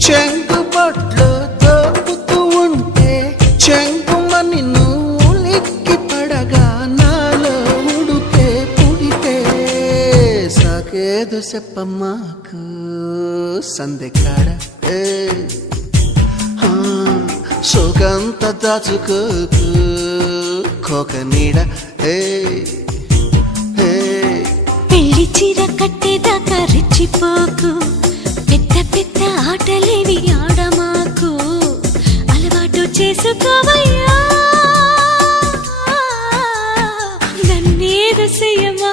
చెంగుబట్లు దోపుతూ ఉంటే చెంగుమని నువ్వు లిక్కి పడగా నాలో ఉడితే పుడితే సాకేదో చెప్పమ్మాకు సందెకాడ సోకంత దాచుకోకు కోక నీడ పెళ్లి చీర కట్టేదాకా రెచ్చిపోకు పెద్ద పెద్ద ఆటలేవి ఆడమాకు అలవాటు చేసుకోవయ్యా నన్నేదో చెయ్యమా